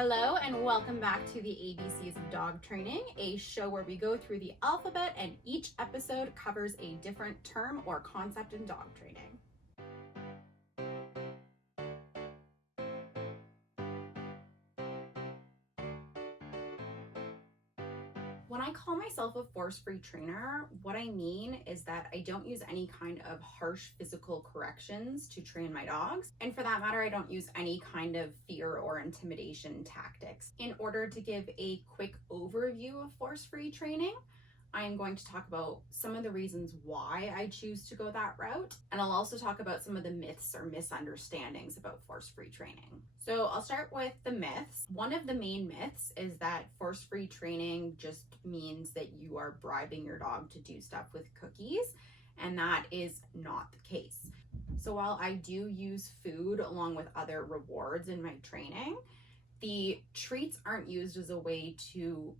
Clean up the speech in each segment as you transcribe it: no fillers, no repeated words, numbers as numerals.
Hello and welcome back to the ABCs of Dog Training, a show where we go through the alphabet and each episode covers a different term or concept in dog training. When I call myself a force-free trainer, what I mean is that I don't use any kind of harsh physical corrections to train my dogs. And for that matter, I don't use any kind of fear or intimidation tactics. In order to give a quick overview of force-free training, I am going to talk about some of the reasons why I choose to go that route. And I'll also talk about some of the myths or misunderstandings about force-free training. So I'll start with the myths. One of the main myths is that force-free training just means that you are bribing your dog to do stuff with cookies, and that is not the case. So while I do use food along with other rewards in my training, the treats aren't used as a way to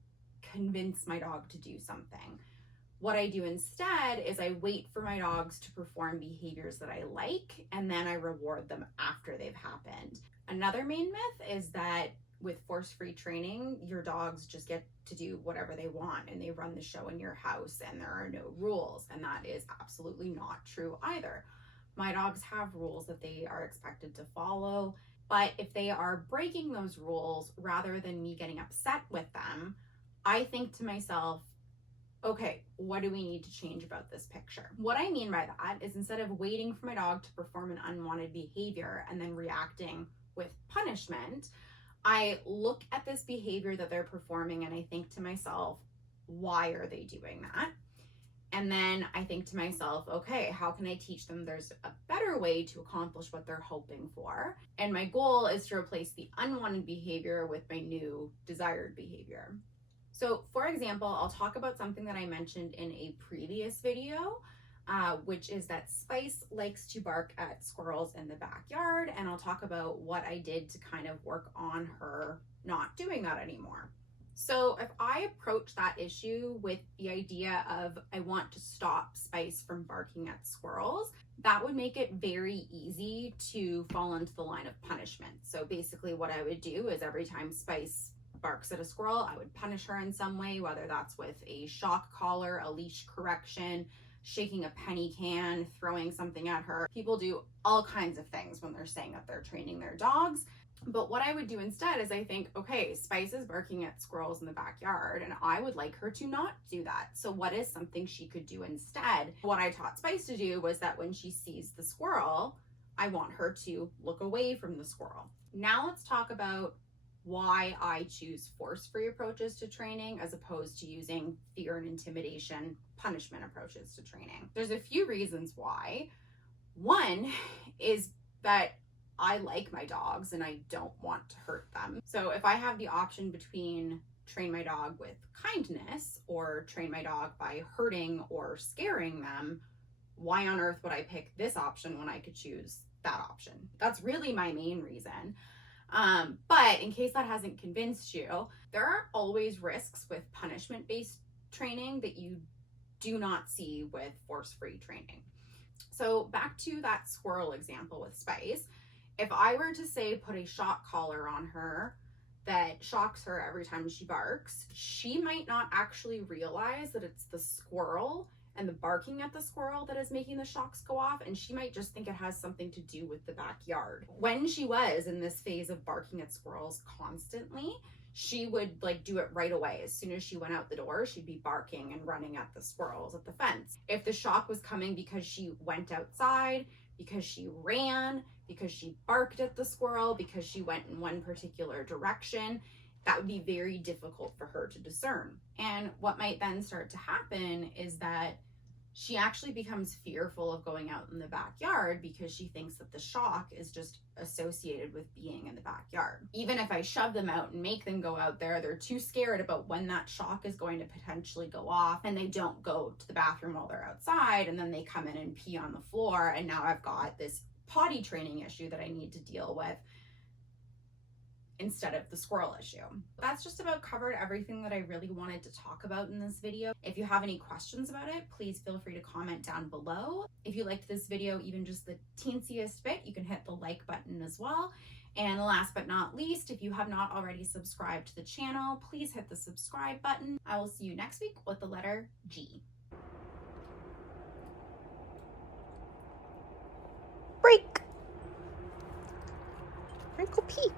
convince my dog to do something. What I do instead is I wait for my dogs to perform behaviors that I like, and then I reward them after they've happened. Another main myth is that with force-free training, your dogs just get to do whatever they want and they run the show in your house and there are no rules, and that is absolutely not true either. My dogs have rules that they are expected to follow, but if they are breaking those rules, rather than me getting upset with them, I think to myself, okay, what do we need to change about this picture? What I mean by that is instead of waiting for my dog to perform an unwanted behavior and then reacting with punishment, I look at this behavior that they're performing and I think to myself, why are they doing that? And then I think to myself, okay, how can I teach them there's a better way to accomplish what they're hoping for? And my goal is to replace the unwanted behavior with my new desired behavior. So for example, I'll talk about something that I mentioned in a previous video, which is that Spice likes to bark at squirrels in the backyard. And I'll talk about what I did to kind of work on her not doing that anymore. So if I approach that issue with the idea of I want to stop Spice from barking at squirrels, that would make it very easy to fall into the line of punishment. So basically what I would do is every time Spice barks at a squirrel, I would punish her in some way, whether that's with a shock collar, a leash correction, shaking a penny can, throwing something at her. People do all kinds of things when they're saying that they're training their dogs. But what I would do instead is I think, okay, Spice is barking at squirrels in the backyard and I would like her to not do that. So what is something she could do instead? What I taught Spice to do was that when she sees the squirrel, I want her to look away from the squirrel. Now let's talk about why I choose force-free approaches to training as opposed to using fear and intimidation punishment approaches to training. There's a few reasons why. One is that I like my dogs and I don't want to hurt them. So if I have the option between train my dog with kindness or train my dog by hurting or scaring them, why on earth would I pick this option when I could choose that option? That's really my main reason. But in case that hasn't convinced you, there are always risks with punishment-based training that you do not see with force-free training. So back to that squirrel example with Spice, if I were to say put a shock collar on her that shocks her every time she barks, she might not actually realize that it's the squirrel and the barking at the squirrel that is making the shocks go off, and she might just think it has something to do with the backyard. When she was in this phase of barking at squirrels constantly, she would do it right away. As soon as she went out the door, she'd be barking and running at the squirrels at the fence. If the shock was coming because she went outside, because she ran, because she barked at the squirrel, because she went in one particular direction, that would be very difficult for her to discern. And what might then start to happen is that she actually becomes fearful of going out in the backyard because she thinks that the shock is just associated with being in the backyard. Even if I shove them out and make them go out there, they're too scared about when that shock is going to potentially go off, and they don't go to the bathroom while they're outside, and then they come in and pee on the floor, and now I've got this potty training issue that I need to deal with instead of the squirrel issue. That's just about covered everything that I really wanted to talk about in this video. If you have any questions about it, please feel free to comment down below. If you liked this video even just the teensiest bit, you can hit the like button as well. And last but not least, if you have not already subscribed to the channel, please hit the subscribe button. I will see you next week with the letter G. Break. Wrinkle P.